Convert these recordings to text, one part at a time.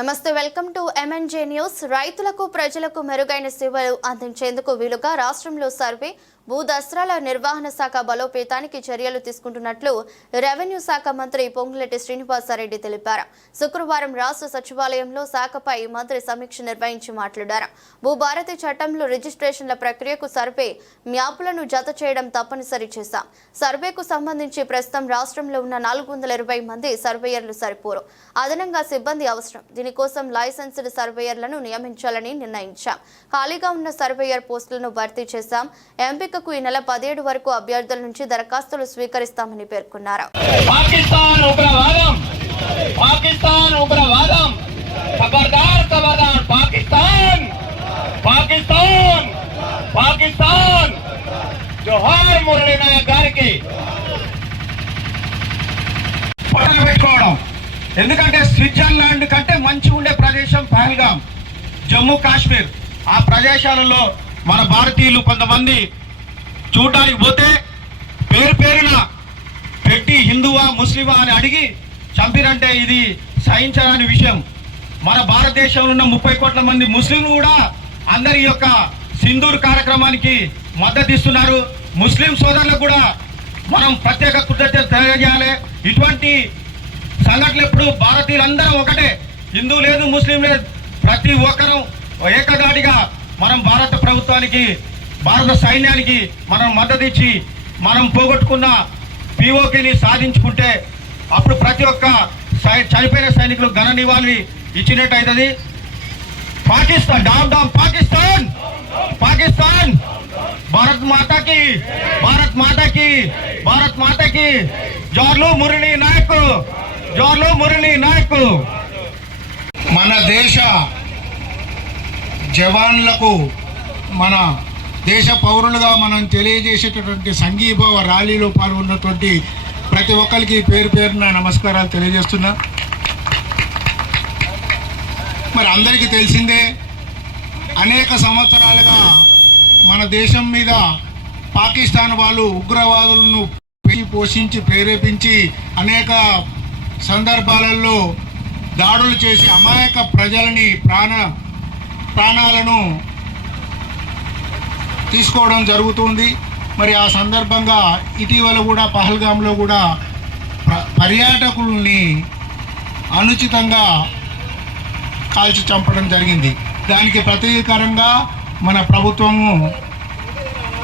నమస్తే, welcome to MNJ news. రైతులకు ప్రజలకు మెరుగైన సేవలు అందించేందుకు వీలుగా రాష్ట్రంలో సర్వే భూ దస్త్రాల నిర్వహణ శాఖ బలోపేతానికి చర్యలు తీసుకుంటున్నట్లు రెవెన్యూ శాఖ మంత్రి పొంగులేటి శ్రీనివాసరెడ్డి తెలిపారు. శుక్రవారం రాష్ట్ర సచివాలయంలో శాఖపై మంత్రి సమీక్ష నిర్వహించి మాట్లాడారు. భూభారతి చట్టంలో రిజిస్ట్రేషన్ల ప్రక్రియకు సర్వే మ్యాపులను జత చేయడం తప్పనిసరి చేశాం. సర్వేకు సంబంధించి ప్రస్తుతం రాష్ట్రంలో ఉన్న 420 మంది సర్వేయర్లు సరిపోరు. అదనంగా సిబ్బంది అవసరం. దీనికోసం లైసెన్స్డ్ సర్వేయర్లను నియమించాలని నిర్ణయించాం. ఖాళీగా ఉన్న సర్వేయర్ పోస్టులను భర్తీ చేశాం. ఎంపికకు ఈ నెల 17 వరకు అభ్యర్థుల నుంచి దరఖాస్తులు స్వీకరిస్తామని పేర్కొన్నారు. పాకిస్తాన్ ఉగ్రవాదం ఖబర్దార్ ఖబర్దార్ పాకిస్తాన్ జోహార్ మురళీ నాయక్ గారికి పట్టణ పెట్టుకోవడం. ఎందుకంటే స్విట్జర్లాండ్ కంటే మంచి ఉండే ప్రదేశం పహల్గాం, జమ్మూ కాశ్మీర్. ఆ ప్రదేశాలలో మన భారతీయులు కొంతమంది చూడడానికి పోతే పేరున పెట్టి హిందువా ముస్లిమా అని అడిగి చంపినంటే ఇది సహించరాని విషయం. మన భారతదేశంలో ఉన్న 30 కోట్ల మంది ముస్లింలు కూడా అందరి యొక్క సింధూర్ కార్యక్రమానికి మద్దతు ఇస్తున్నారు. ముస్లిం సోదరులకు కూడా మనం ప్రత్యేక కృతజ్ఞత తెలియజేయాలి. ఇటువంటి సంఘటనలు ఎప్పుడు భారతీయులందరం ఒకటే, హిందూ లేదు ముస్లిం లేదు, ప్రతి ఒక్కరూ ఏకదాటిగా మనం భారత ప్రభుత్వానికి భారత సైన్యానికి మనం మద్దతు ఇచ్చి మనం పోగొట్టుకున్న పిఓకేని సాధించుకుంటే అప్పుడు ప్రతి ఒక్క చనిపోయిన సైనికులు ఘన నివాళి ఇచ్చినట్టు అవుతుంది. పాకిస్తాన్ డామ్ డామ్ పాకిస్తాన్ భారత్ మాతాకి జోర్లు మురళీ నాయక్. మన దేశ జవాన్లకు మన దేశ పౌరులుగా మనం తెలియజేసేటటువంటి సంఘీభావ ర్యాలీలో పాల్గొన్నటువంటి ప్రతి ఒక్కరికి పేరున నమస్కారాలు తెలియజేస్తున్నా. మరి అందరికీ తెలిసిందే, అనేక సంవత్సరాలుగా మన దేశం మీద పాకిస్తాన్ వాళ్ళు ఉగ్రవాదులను పోషించి ప్రేరేపించి అనేక సందర్భాలలో దాడులు చేసి అమాయక ప్రజలని ప్రాణాలను తీసుకోవడం జరుగుతుంది. మరి ఆ సందర్భంగా ఇటీవల కూడా పహల్గాంలో కూడా పర్యాటకుల్ని అనుచితంగా కాల్చి చంపడం జరిగింది. దానికి ప్రతీకారంగా మన ప్రభుత్వము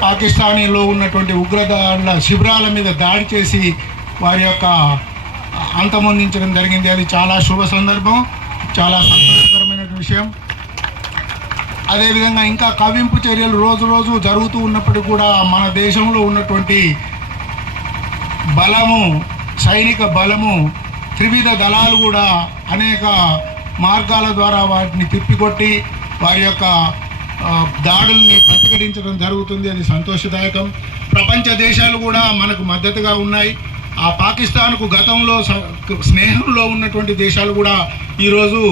పాకిస్తానీలో ఉన్నటువంటి ఉగ్రదాడుల శిబిరాల మీద దాడి చేసి వారి యొక్క అంతమొందించడం జరిగింది. అది చాలా శుభ సందర్భం, చాలా సంతోషకరమైన విషయం. అదేవిధంగా ఇంకా కవ్వింపు చర్యలు రోజు జరుగుతూ ఉన్నప్పటికీ కూడా మన దేశంలో ఉన్నటువంటి బలము, సైనిక బలము, త్రివిధ దళాలు కూడా అనేక మార్గాల ద్వారా వాటిని తిప్పికొట్టి వారి యొక్క దాడుల్ని ప్రతిఘటించడం జరుగుతుంది. అది సంతోషదాయకం. ప్రపంచ దేశాలు కూడా మనకు మద్దతుగా ఉన్నాయి. ఆ పాకిస్తాన్కు గతంలో స్నేహంలో ఉన్నటువంటి దేశాలు కూడా ఈరోజు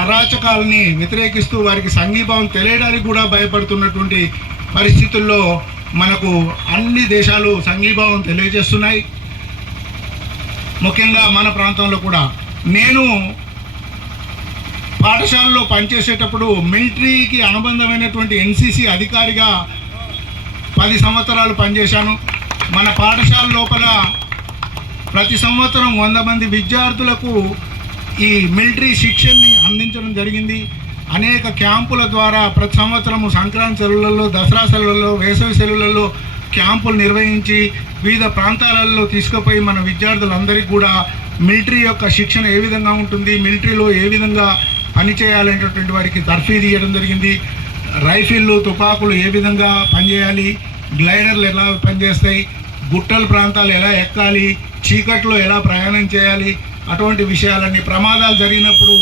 అరాచకాలని వ్యతిరేకిస్తూ వారికి సంఘీభావం తెలియడానికి కూడా భయపడుతున్నటువంటి పరిస్థితుల్లో మనకు అన్ని దేశాలు సంఘీభావం తెలియజేస్తున్నాయి. ముఖ్యంగా మన ప్రాంతంలో కూడా నేను పాఠశాలలో పనిచేసేటప్పుడు మిలిటరీకి అనుబంధమైనటువంటి ఎన్సిసి అధికారిగా 10 సంవత్సరాలు పనిచేశాను. మన పాఠశాల లోపల ప్రతి సంవత్సరం 100 మంది విద్యార్థులకు ఈ మిలిటరీ శిక్షణని అందించడం జరిగింది. అనేక క్యాంపుల ద్వారా ప్రతి సంవత్సరము సంక్రాంతి సెలవులలో, దసరా సెలవులలో, వేసవి సెలవులలో క్యాంపులు నిర్వహించి వివిధ ప్రాంతాలలో తీసుకుపోయి మన విద్యార్థులందరికీ కూడా మిలిటరీ యొక్క శిక్షణ ఏ విధంగా ఉంటుంది, మిలిటరీలో ఏ విధంగా పనిచేయాలనేటటువంటి వారికి తర్ఫీదు ఇవ్వడం జరిగింది. రైఫిళ్ళు, తుపాకులు ఏ విధంగా పనిచేయాలి, గ్లైడర్లు ఎలా పనిచేస్తాయి, గుట్టల ప్రాంతాలు ఎలా ఎక్కాలి, చీకట్లో ఎలా ప్రయాణం చేయాలి, అటువంటి విషయాలన్నీ, ప్రమాదాలు జరిగినప్పుడు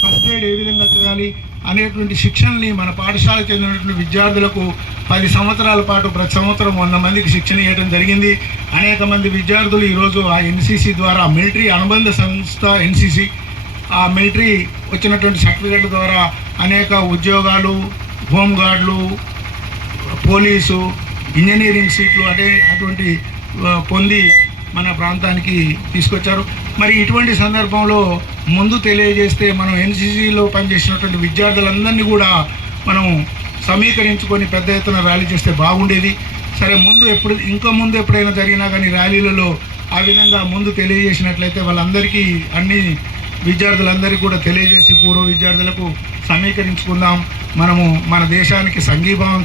ఫస్ట్ ఎయిడ్ ఏ విధంగా చేయాలి అనేటువంటి శిక్షణని మన పాఠశాలకు చెందినటువంటి విద్యార్థులకు 10 సంవత్సరాల పాటు ప్రతి సంవత్సరం 100 మందికి శిక్షణ ఇవ్వడం జరిగింది. అనేక మంది విద్యార్థులు ఈరోజు ఆ ఎన్సిసి ద్వారా, మిలిటరీ అనుబంధ సంస్థ ఎన్సిసి, ఆ మిలిటరీ వచ్చినటువంటి సర్టిఫికెట్ల ద్వారా అనేక ఉద్యోగాలు, హోంగార్డులు, పోలీసు, ఇంజనీరింగ్ సీట్లు అటువంటి పొంది మన ప్రాంతానికి తీసుకొచ్చారు. మరి ఇటువంటి సందర్భంలో ముందు తెలియజేస్తే మనం ఎన్సీసీలో పనిచేసినటువంటి విద్యార్థులందరినీ కూడా మనం సమీకరించుకొని పెద్ద ఎత్తున ర్యాలీ చేస్తే బాగుండేది. సరే ఇంకా ముందు ఎప్పుడైనా జరిగినా కానీ ర్యాలీలలో ఆ విధంగా ముందు తెలియజేసినట్లయితే వాళ్ళందరికీ అన్ని విద్యార్థులందరికీ కూడా తెలియజేసి పూర్వ విద్యార్థులకు సమీకరించుకుందాం. మనము మన దేశానికి సంఘీభావం